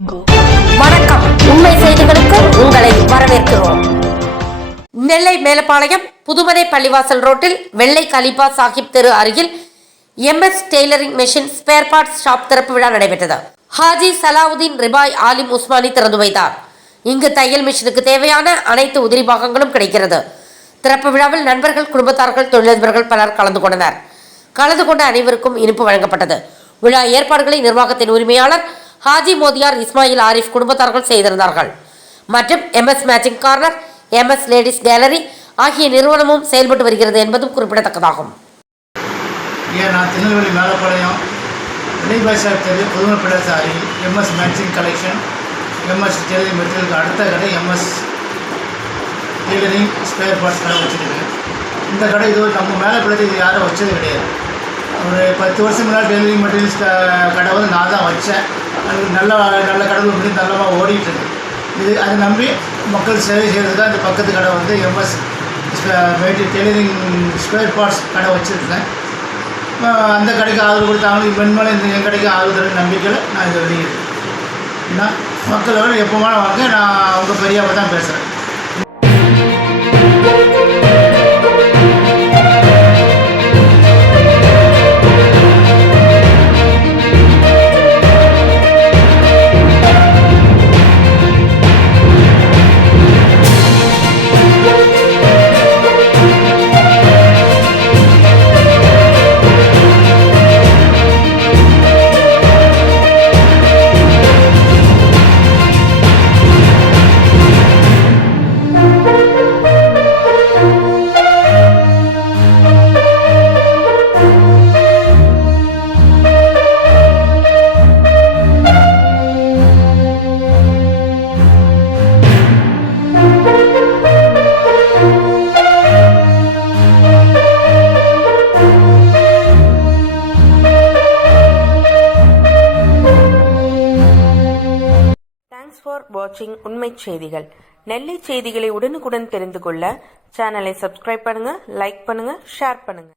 வணக்கம். உண்மை செய்திகளுக்கு உங்களை வரவேற்கிறோம். நெல்லை மேலப்பாளையம் புதுமனை பள்ளிவாசல் ரோட்டில் வெள்ளை கலிபா சாஹிப் தெரு அருகில் MS tailoring machine spare parts shop திறப்பு விழா நடைபெற்றது. ஹாஜி சலாவுதீன் ரிபாய் ஆலிம் உஸ்மானி திறந்து வைத்தார். இங்கு தையல் மிஷினுக்கு தேவையான அனைத்து உதிரி பாகங்களும் கிடைக்கிறது. திறப்பு விழாவில் நண்பர்கள், குடும்பத்தார்கள், தொழிலதிபர்கள் பலர் கலந்து கொண்டனர். கலந்து கொண்ட அனைவருக்கும் இனிப்பு வழங்கப்பட்டது. விழா ஏற்பாடுகளை நிர்வாகத்தின் உரிமையாளர் ஹாஜி மோதியார் இஸ்மாயில் ஆரிஃப் குடும்பத்தார்கள் செய்திருந்தார்கள். மற்றும் MS Matching Corner, MS Ladies Gallery ஆகிய நிறுவனமும் செயல்பட்டு வருகிறது என்பதும் குறிப்பிடத்தக்கதாகும். நான் திருநெல்வேலி மேலப்பாளையம் வெளிபாய்சார் தெரு புதுமை பள்ளிவாசல் அருகில் MS matching collection, MS tailoring மெட்டீரியலுக்கு அடுத்த கடை MS டெய்லரிங் ஸ்பேர் பார்ட்ஸ் கடை வச்சுருக்கேன். இந்த கடை இது நம்ம மேலப்பாளையத்தில் இது யாரும் வச்சது கிடையாது. ஒரு 10 வருஷம் முன்னாடி டெய்லரிங் மெட்டீரியல்ஸ் கடை வந்து நான் தான் வச்சேன். அது நல்ல கடவுள் வந்து நல்லமாக ஓடிட்டுருக்கு. அதை நம்பி மக்கள் சேவை செய்கிறதுக்காக இந்த பக்கத்து கடை வந்து MS டெய்லரிங் ஸ்பேர் பார்ட்ஸ் கடை வச்சுருக்கேன். அந்த கடைக்கு ஆதரவு கொடுத்தாங்க. மென்மேலே இந்த என் கடைக்கு ஆதரவு தர நம்பிக்கையில் நான் இதை வெளியிடுறேன். ஏன்னா மக்களோட எப்போமான வாங்க, நான் அவங்க பெரியாவை தான் பேசுகிறேன். ஃபார் வாட்சிங் உண்மை செய்திகள். நெல்லை செய்திகளை உடனுக்குடன் தெரிந்து கொள்ள சேனலை சப்ஸ்கிரைப் பண்ணுங்க, லைக் பண்ணுங்க, ஷேர் பண்ணுங்க.